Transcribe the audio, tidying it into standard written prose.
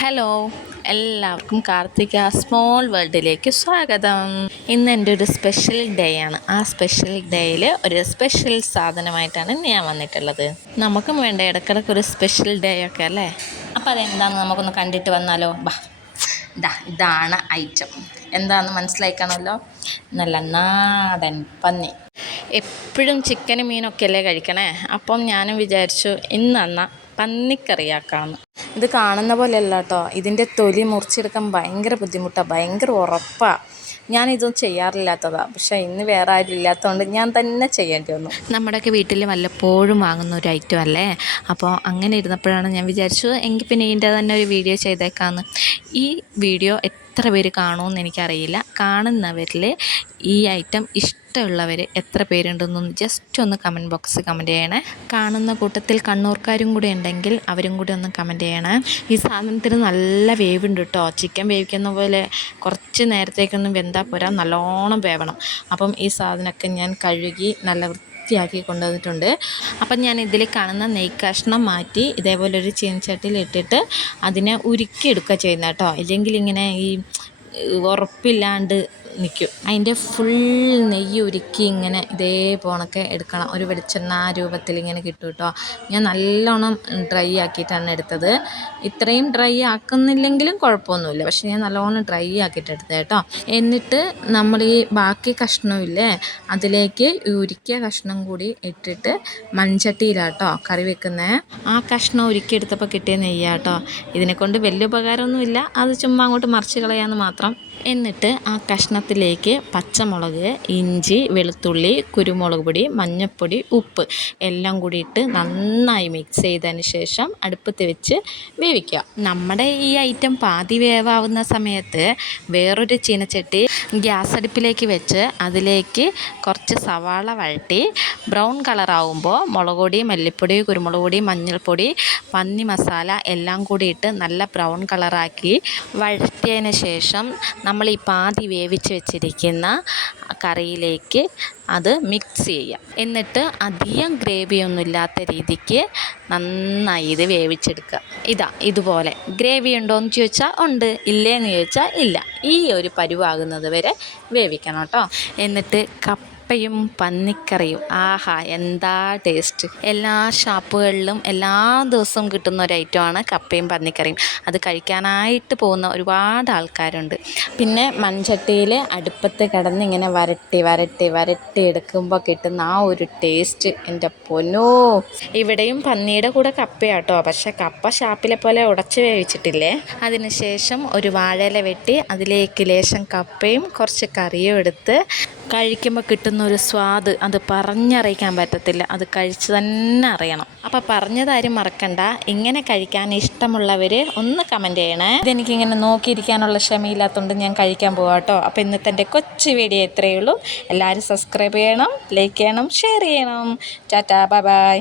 Hello, എല്ലാവർക്കും Karthika small വേൾഡിലേക്ക് സ്വാഗതം. ഇന്ന് എൻ്റെ ഒരു സ്പെഷ്യൽ ഡേ ആണ്. ആ സ്പെഷ്യൽ ഡേയിൽ ഒരു സ്പെഷ്യൽ സാധനമായിട്ടാണ് ഞാൻ വന്നിട്ടുള്ളത്. നമുക്കും വേണ്ട ഇടയ്ക്കിടയ്ക്ക് ഒരു സ്പെഷ്യൽ ഡേ ഒക്കെ അല്ലേ. അപ്പോൾ അതെന്താണെന്ന് നമുക്കൊന്ന് കണ്ടിട്ട് വന്നാലോ. ഇതാണ് ഐറ്റം. എന്താണെന്ന് മനസ്സിലായിക്കാണല്ലോ. നല്ല നാടൻ പന്നി. എപ്പോഴും ചിക്കനും മീനൊക്കെ അല്ലേ കഴിക്കണേ. അപ്പം ഞാനും വിചാരിച്ചു ഇന്നെന്നാ പന്നിക്കറിയാക്കാമെന്ന്. ഇത് കാണുന്ന പോലെയല്ല കേട്ടോ. ഇതിൻ്റെ തൊലി മുറിച്ചെടുക്കാൻ ഭയങ്കര ബുദ്ധിമുട്ടാണ്, ഭയങ്കര ഉറപ്പാണ്. ഞാനിതൊന്നും ചെയ്യാറില്ലാത്തതാണ്, പക്ഷേ ഇന്ന് വേറെ ആരും ഇല്ലാത്തതുകൊണ്ട് ഞാൻ തന്നെ ചെയ്യേണ്ടി വന്നു. നമ്മുടെയൊക്കെ വീട്ടിൽ വല്ലപ്പോഴും വാങ്ങുന്ന ഒരു ഐറ്റം അല്ലേ. അപ്പോൾ അങ്ങനെ ഇരുന്നപ്പോഴാണ് ഞാൻ വിചാരിച്ചു എങ്കിൽ പിന്നെ ഇതിൻ്റെ തന്നെ ഒരു വീഡിയോ ചെയ്തേക്കാമെന്ന്. ഈ വീഡിയോ എത്ര പേര് കാണുമെന്ന് എനിക്കറിയില്ല. കാണുന്നവരിൽ ഈ ഐറ്റം ഇഷ്ടമുള്ളവർ എത്ര പേരുണ്ടെന്നൊന്ന് ജസ്റ്റ് ഒന്ന് കമൻറ്റ് ബോക്സിൽ കമൻറ്റ് ചെയ്യണേ. കാണുന്ന കൂട്ടത്തിൽ കണ്ണൂർക്കാരും കൂടി ഉണ്ടെങ്കിൽ അവരും കൂടി ഒന്ന് കമൻറ്റ് ചെയ്യണേ. ഈ സാധനത്തിന് നല്ല വേവുണ്ട് കേട്ടോ. ചിക്കൻ വേവിക്കുന്ന പോലെ കുറച്ച് നേരത്തേക്കൊന്നും വെന്താൽ പോരാ, നല്ലോണം വേവണം. അപ്പം ഈ സാധനമൊക്കെ ഞാൻ കഴുകി നല്ല വൃത്തിയാക്കി കൊണ്ടുവന്നിട്ടുണ്ട്. അപ്പം ഞാൻ ഇതിൽ കാണുന്ന നെയ്ക്കഷ്ണം മാറ്റി ഇതേപോലൊരു ചീനച്ചട്ടിയിൽ ഇട്ടിട്ട് അതിനെ ഉരുക്കിയെടുക്കുക ചെയ്യുന്നത് കേട്ടോ. ഇല്ലെങ്കിൽ ഇങ്ങനെ ഈ ഉറപ്പില്ലാണ്ട് നിൽക്കും. അതിൻ്റെ ഫുൾ നെയ്യ് ഉരുക്കി ഇങ്ങനെ ഇതേ പോണൊക്കെ എടുക്കണം. ഒരു വെളിച്ചെണ്ണ രൂപത്തിൽ ഇങ്ങനെ കിട്ടും കേട്ടോ. ഞാൻ നല്ലോണം ഡ്രൈ ആക്കിയിട്ടാണ് എടുത്തത്. ഇത്രയും ഡ്രൈ ആക്കുന്നില്ലെങ്കിലും കുഴപ്പമൊന്നുമില്ല, പക്ഷേ ഞാൻ നല്ലോണം ഡ്രൈ ആക്കിയിട്ട് എടുത്തത് കേട്ടോ. എന്നിട്ട് നമ്മൾ ഈ ബാക്കി കഷ്ണമില്ലേ, അതിലേക്ക് ഉരുക്കിയ കഷ്ണം കൂടി ഇട്ടിട്ട് മൺചട്ടിയിലാട്ടോ കറി വെക്കുന്നത്. ആ കഷ്ണം ഉരുക്കിയെടുത്തപ്പോൾ കിട്ടിയ നെയ്യാട്ടോ. ഇതിനെക്കൊണ്ട് വലിയ ഉപകാരമൊന്നുമില്ല, അത് ചുമ്മാ അങ്ങോട്ട് മറിച്ച് കളയാമെന്ന് മാത്രം. എന്നിട്ട് ആ കഷ്ണത്തിലേക്ക് പച്ചമുളക്, ഇഞ്ചി, വെളുത്തുള്ളി, കുരുമുളക് പൊടി, മഞ്ഞൾപ്പൊടി, ഉപ്പ് എല്ലാം കൂടി ഇട്ട് നന്നായി മിക്സ് ചെയ്തതിന് ശേഷം അടുപ്പത്ത് വെച്ച് വേവിക്കുക. നമ്മുടെ ഈ ഐറ്റം പാതി വേവാവുന്ന സമയത്ത് വേറൊരു ചീനച്ചട്ടി ഗ്യാസ് അടുപ്പിലേക്ക് വെച്ച് അതിലേക്ക് കുറച്ച് സവാള വഴറ്റി ബ്രൗൺ കളറാവുമ്പോൾ മുളക് പൊടി, മല്ലിപ്പൊടി, കുരുമുളക് പൊടി, മഞ്ഞൾപ്പൊടി, പന്നി മസാല എല്ലാം കൂടി ഇട്ട് നല്ല ബ്രൗൺ കളറാക്കി വഴറ്റിയതിന് ശേഷം നമ്മൾ ഈ പാതി വേവിച്ച് വെച്ചിരിക്കുന്ന കറിയിലേക്ക് അത് മിക്സ് ചെയ്യുക. എന്നിട്ട് അധികം ഗ്രേവിയൊന്നും ഇല്ലാത്ത രീതിക്ക് നന്നായി ഇത് വേവിച്ചെടുക്കുക. ഇതുപോലെ ഗ്രേവി ഉണ്ടോയെന്ന് ചോദിച്ചാൽ ഉണ്ട്, ഇല്ലേന്ന് ചോദിച്ചാൽ ഇല്ല. ഈ ഒരു പരുവാകുന്നത് വരെ വേവിക്കണം കേട്ടോ. എന്നിട്ട് കപ്പയും പന്നിക്കറിയും, ആഹാ എന്താ ടേസ്റ്റ്. എല്ലാ ഷാപ്പുകളിലും എല്ലാ ദിവസവും കിട്ടുന്ന ഒരു ഐറ്റമാണ് കപ്പയും പന്നിക്കറിയും. അത് കഴിക്കാനായിട്ട് പോകുന്ന ഒരുപാട് ആൾക്കാരുണ്ട്. പിന്നെ മൺചട്ടിയിൽ അടുപ്പത്ത് കിടന്ന് ഇങ്ങനെ വരട്ടി എടുക്കുമ്പോൾ കിട്ടുന്ന ആ ഒരു ടേസ്റ്റ്, എൻ്റെ പൊന്നോ. ഇവിടെയും പന്നിയുടെ കൂടെ കപ്പയാട്ടോ, പക്ഷേ കപ്പ ഷാപ്പിലെ പോലെ ഉടച്ച് വേവിച്ചിട്ടില്ലേ. അതിനുശേഷം ഒരു വാഴയില വെട്ടി അതിലേക്ക് ലേശം കപ്പയും കുറച്ച് കറിയും എടുത്ത് കഴിക്കുമ്പോൾ കിട്ടുന്ന ഒരു സ്വാദ് അത് പറഞ്ഞറിയിക്കാൻ പറ്റത്തില്ല. അത് കഴിച്ച് തന്നെ അറിയണം. അപ്പോൾ പറഞ്ഞതാരും മറക്കണ്ട. ഇങ്ങനെ കഴിക്കാൻ ഇഷ്ടമുള്ളവർ ഒന്ന് കമൻറ്റ് ചെയ്യണേ. ഇതെനിക്കിങ്ങനെ നോക്കിയിരിക്കാനുള്ള ക്ഷമയില്ലാത്തതുകൊണ്ട് ഞാൻ കഴിക്കാൻ പോകാം കേട്ടോ. അപ്പോൾ ഇന്നത്തെ എൻ്റെ കൊച്ചു വീഡിയോ ഇത്രയേ ഉള്ളൂ. എല്ലാവരും സബ്സ്ക്രൈബ് ചെയ്യണം, ലൈക്ക് ചെയ്യണം, ഷെയർ ചെയ്യണം. Tata, bye bye.